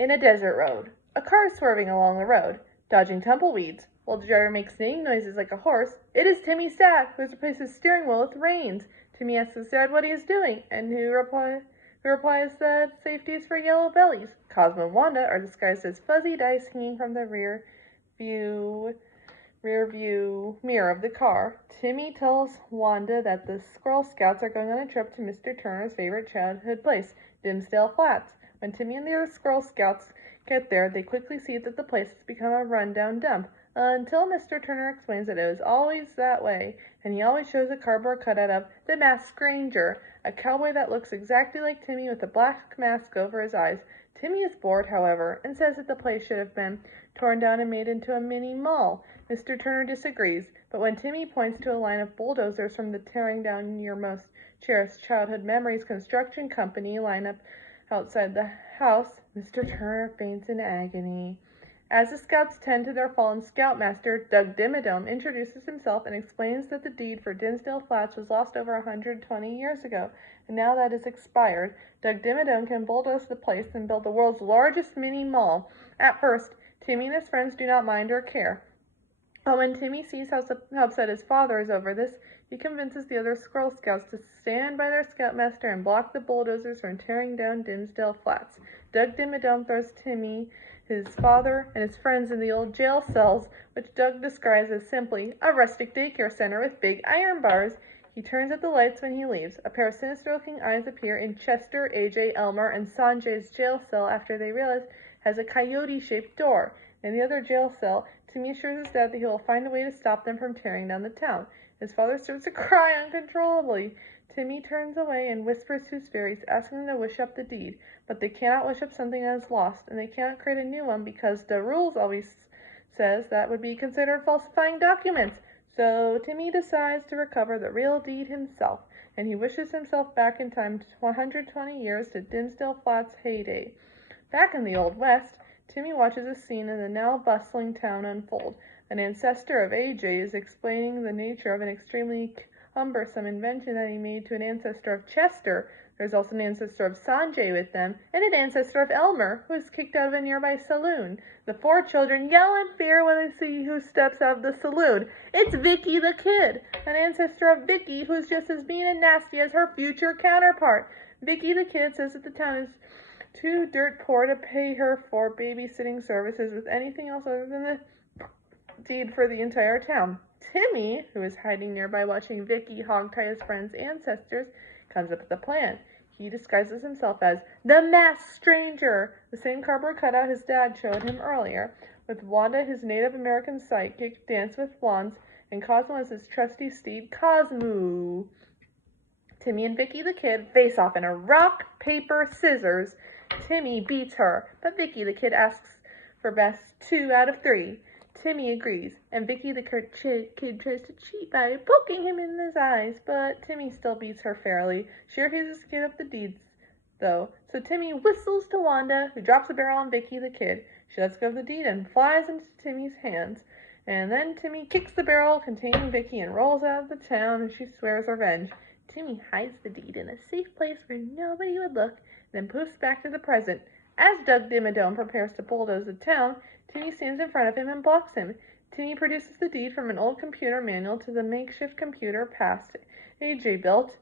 In a desert road. A car is swerving along the road, dodging tumbleweeds, while the driver makes singing noises like a horse. It is Timmy's dad, who has replaced his steering wheel with reins. Timmy asks his dad what he is doing, and who replies that safety is for yellow bellies. Cosmo and Wanda are disguised as fuzzy dice hanging from the rear view mirror of the car. Timmy tells Wanda that the Squirrel Scouts are going on a trip to Mr. Turner's favorite childhood place, Dimsdale Flats. When Timmy and the other Squirrel Scouts get there, they quickly see that the place has become a run-down dump, until Mr. Turner explains that it was always that way, and he always shows a cardboard cutout of the Masked Ranger, a cowboy that looks exactly like Timmy with a black mask over his eyes. Timmy is bored, however, and says that the place should have been torn down and made into a mini mall. Mr. Turner disagrees, but when Timmy points to a line of bulldozers from the Tearing Down Your Most Cherished Childhood Memories construction company line up outside the house, Mr. Turner faints in agony. As the scouts tend to their fallen scoutmaster, Doug Dimmadome introduces himself and explains that the deed for Dimsdale Flats was lost over 120 years ago, and now that is expired, Doug Dimmadome can bulldoze the place and build the world's largest mini mall. At first, Timmy and his friends do not mind or care. But when Timmy sees how upset his father is over this, he convinces the other Squirrel Scouts to stand by their scoutmaster and block the bulldozers from tearing down Dimsdale Flats. Doug Dimmadome throws Timmy, his father, and his friends in the old jail cells, which Doug describes as simply a rustic daycare center with big iron bars. He turns out the lights when he leaves. A pair of sinister-looking eyes appear in Chester, AJ, Elmer, and Sanjay's jail cell after they realize it has a coyote-shaped door. In the other jail cell, Timmy assures his dad that he will find a way to stop them from tearing down the town. His father starts to cry uncontrollably. Timmy turns away and whispers to his fairies, asking them to wish up the deed. But they cannot wish up something that is lost, and they cannot create a new one because the rules always says that would be considered falsifying documents. So Timmy decides to recover the real deed himself, and he wishes himself back in time 120 years to Dimsdale Flats' heyday. Back in the Old West, Timmy watches a scene in the now bustling town unfold. An ancestor of AJ is explaining the nature of an extremely cumbersome invention that he made to an ancestor of Chester. There's also an ancestor of Sanjay with them, and an ancestor of Elmer, who is kicked out of a nearby saloon. The four children yell in fear when they see who steps out of the saloon. It's Vicky the Kid, an ancestor of Vicky, who's just as mean and nasty as her future counterpart. Vicky the Kid says that the town is too dirt poor to pay her for babysitting services with anything else other than the deed for the entire town. Timmy, who is hiding nearby watching Vicky hogtie his friend's ancestors, comes up with a plan. He disguises himself as the Masked Stranger, the same cardboard cutout his dad showed him earlier, with Wanda, his Native American sidekick, dance with wands, and Cosmo as his trusty steed, Cosmo. Timmy and Vicky the Kid face off in a rock, paper, scissors. Timmy beats her, but Vicky the Kid asks for best 2 out of 3. Timmy agrees, and Vicky the Kid tries to cheat by poking him in his eyes, but Timmy still beats her fairly. She refuses to give up the deeds, though, so Timmy whistles to Wanda, who drops a barrel on Vicky the Kid. She lets go of the deed and flies into Timmy's hands, and then Timmy kicks the barrel containing Vicky and rolls out of the town as she swears revenge. Timmy hides the deed in a safe place where nobody would look, then poofs back to the present. As Doug Dimmadome prepares to bulldoze the town, Timmy stands in front of him and blocks him. Timmy produces the deed from an old computer manual to the makeshift computer past AJ built,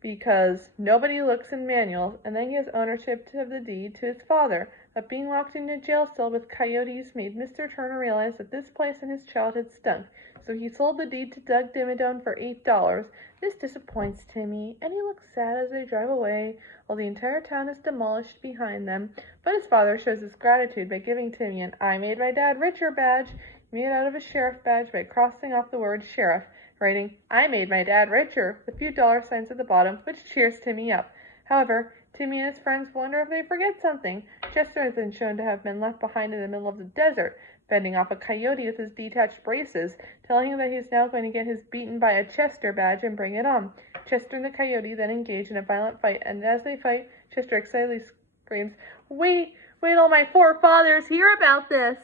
because nobody looks in manuals, and then gives ownership of the deed to his father. But being locked in a jail cell with coyotes made Mr. Turner realize that this place in his childhood stunk, so he sold the deed to Doug Dimmadome for $8. This disappoints Timmy, and he looks sad as they drive away, while the entire town is demolished behind them. But his father shows his gratitude by giving Timmy an I Made My Dad Richer badge, made out of a sheriff badge by crossing off the word sheriff, writing, I made my dad richer, with a few dollar signs at the bottom, which cheers Timmy up. However, Timmy and his friends wonder if they forget something. Chester has been shown to have been left behind in the middle of the desert, fending off a coyote with his detached braces, telling him that he is now going to get his beaten by a Chester badge and bring it on. Chester and the coyote then engage in a violent fight, and as they fight, Chester excitedly screams, Wait till my forefathers hear about this!